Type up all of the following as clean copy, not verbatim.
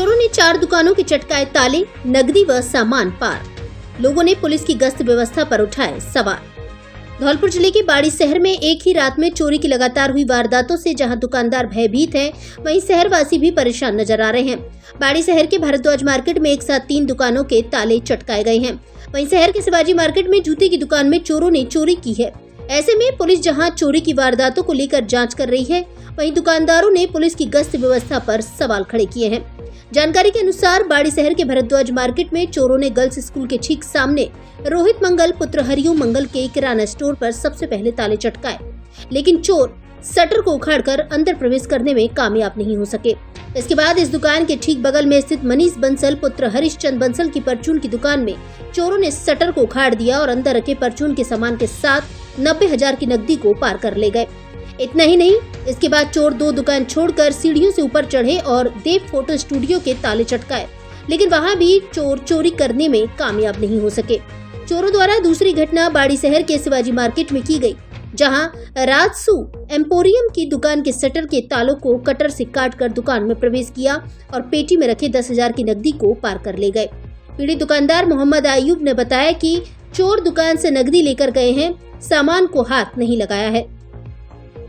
चोरों ने 4 दुकानों के चटकाए ताले, नकदी व सामान पार। लोगों ने पुलिस की गश्त व्यवस्था पर उठाए सवाल। धौलपुर जिले के बाड़ी शहर में एक ही रात में चोरी की लगातार हुई वारदातों से जहां दुकानदार भयभीत हैं, वहीं शहरवासी भी परेशान नजर आ रहे हैं। बाड़ी शहर के भारद्वाज मार्केट में एक साथ 3 दुकानों के ताले चटकाए गए हैं। वहीं शहर के शिवाजी मार्केट में जूते की दुकान में चोरों ने चोरी की है। ऐसे में पुलिस जहां चोरी की वारदातों को लेकर जांच कर रही है, वहीं दुकानदारों ने पुलिस की गश्त व्यवस्था पर सवाल खड़े किए हैं। जानकारी के अनुसार बाड़ी शहर के भारद्वाज मार्केट में चोरों ने गर्ल्स स्कूल के ठीक सामने रोहित मंगल पुत्र हरिओम मंगल के किराना स्टोर पर सबसे पहले ताले चटकाए, लेकिन चोर शटर को उखाड़कर अंदर प्रवेश करने में कामयाब नहीं हो सके। इसके बाद इस दुकान के ठीक बगल में स्थित मनीष बंसल पुत्र हरिश्चंद बंसल की परचून की दुकान में चोरों ने शटर को उखाड़ दिया और अंदर रखे परचून के सामान के साथ 90,000 की नकदी को पार कर ले गए। इतना ही नहीं, इसके बाद चोर 2 दुकान छोड़कर सीढ़ियों से ऊपर चढ़े और देव फोटो स्टूडियो के ताले चटकाए, लेकिन वहां भी चोर चोरी करने में कामयाब नहीं हो सके। चोरों द्वारा दूसरी घटना बाड़ी शहर के शिवाजी मार्केट में की गई, जहां राजसू एम्पोरियम की दुकान के शटर के तालों को कटर से काटकर दुकान में प्रवेश किया और पेटी में रखे 10,000 की नकदी को पार कर ले गए। पीड़ित दुकानदार मोहम्मद आयूब ने बताया कि चोर दुकान से नकदी लेकर गए हैं, सामान को हाथ नहीं लगाया है।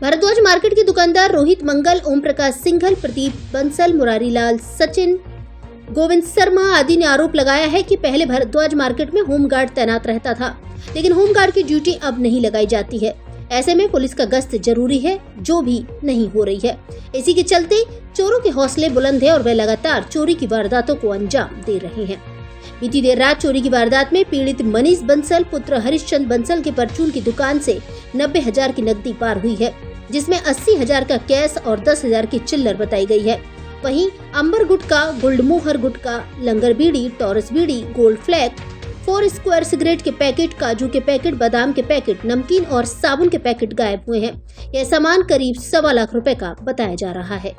भारद्वाज मार्केट के दुकानदार रोहित मंगल, ओम प्रकाश सिंघल, प्रदीप बंसल, मुरारी लाल, सचिन, गोविंद शर्मा आदि ने आरोप लगाया है कि पहले भारद्वाज मार्केट में होमगार्ड तैनात रहता था, लेकिन होमगार्ड की ड्यूटी अब नहीं लगाई जाती है। ऐसे में पुलिस का गश्त जरूरी है, जो भी नहीं हो रही है। इसी के चलते चोरों के हौसले बुलंद है और वे लगातार चोरी की वारदातों को अंजाम दे रहे हैं। बीती देर रात चोरी की वारदात में पीड़ित मनीष बंसल पुत्र हरिश्चंद बंसल के परचून की दुकान से 90,000 की नकदी पार हुई है, जिसमें 80,000 का कैश और 10,000 की चिल्लर बताई गई है। वहीं अंबर गुटखा, गुलमोहर गुटखा, लंगर बीड़ी, टॉरस बीड़ी, गोल्ड फ्लैग, 4 स्क्वायर सिगरेट के पैकेट, काजू के पैकेट, बादाम के पैकेट, नमकीन और साबुन के पैकेट गायब हुए हैं। यह सामान करीब 1.25 लाख रुपए का बताया जा रहा है।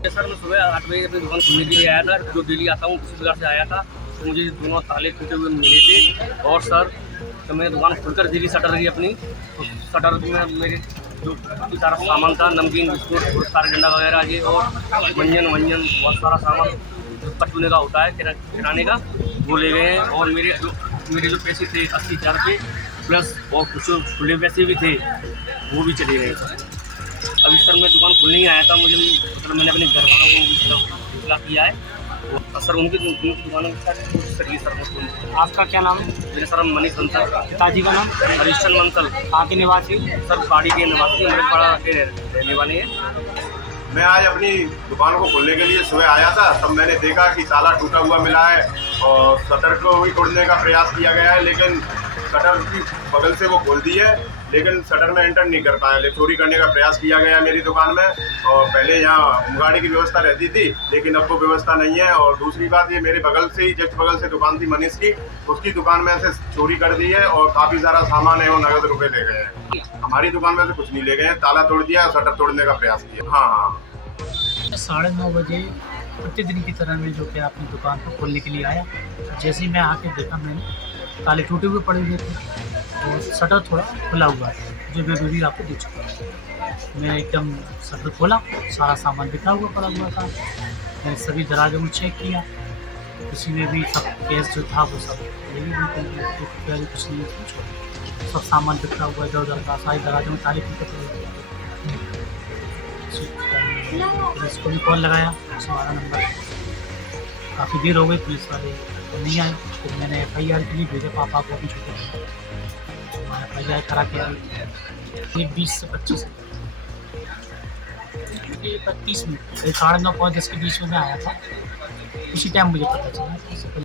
सर, मैं सुबह 8 बजे अपनी दुकान खोलने के लिए आया था। जो डेली आता हूँ उसी प्रकार से आया था, तो मुझे दोनों ताले टूटे हुए मिले थे। और सर, तो मैंने दुकान खोलकर देखी शटर की अपनी, तो शटर में मेरे जो सारा सामान था, नमकीन, बिस्कुट, सारे डंडा वगैरह ये और व्यंजन बहुत सारा सामान जो पचूने का होता है किराने का, वो ले गए हैं। और मेरे जो पैसे थे 80,000 के प्लस और कुछ खुले पैसे भी थे, वो भी चले गए। अभी सर मैं दुकान खोलने ही आया था, मुझे भी मतलब मैंने अपने घर वालों को इतला किया है। और सर उनकी दुकानों के साथ कोशिश करिए सर। आपका क्या नाम है? मेरा सर मनीष बंसल। पिताजी का नाम? हरिश्चंद बंसल। कहाँ के निवासी? सर बाड़ी के निवासी, अमृतपाड़ा के रहने वाले हैं। मैं आज अपनी दुकान को खोलने के लिए सुबह आया था, तब मैंने देखा कि ताला टूटा हुआ मिला है और शटर को भी तोड़ने का प्रयास किया गया है, लेकिन शटर की बगल से वो खोल दी है, लेकिन शटर में एंटर नहीं कर पाया। चोरी करने का प्रयास किया गया है मेरी दुकान में। और पहले यहाँ होमगार्ड की व्यवस्था रहती थी, लेकिन अब वो व्यवस्था नहीं है। और दूसरी बात, ये मेरे बगल से ही जस्ट बगल से दुकान थी मनीष की, उसकी दुकान में से चोरी कर दी है और काफ़ी सारा सामान है वो नगद रुपए ले गए हैं। हमारी दुकान में से कुछ नहीं ले गए हैं, ताला तोड़ दिया और शटर तोड़ने का प्रयास किया। हाँ, 9:30 बजे प्रतिदिन की तरह मैं जो कि अपनी दुकान को खोलने के लिए आया। जैसे ही मैं आके देखा, मैंने ताले टूटे हुए पड़े हुए थे और शटर थोड़ा खुला हुआ है, जो मैं भी आपको दे चुका हूँ। मैं एकदम शटर खोला, सारा सामान बिखरा हुआ पड़ा हुआ था। मैंने सभी दराजों में चेक किया, उसी में भी सब कैश जो था वो सब कुछ नहीं, सब सामान बिखरा हुआ इधर उधर का, सारी दराजों में ताले टूटे पड़े। पुलिस को भी कॉल लगाया, 12 नंबर। काफ़ी देर हो गई, पुलिस वाले नहीं आए। फिर मैंने FIR के लिए भेजा पापा को, अपनी छोटे FIR करा के आई। 20 से 25 मिनट 9:30 के बीच में मैं आया था। उसी टाइम मुझे पता चला।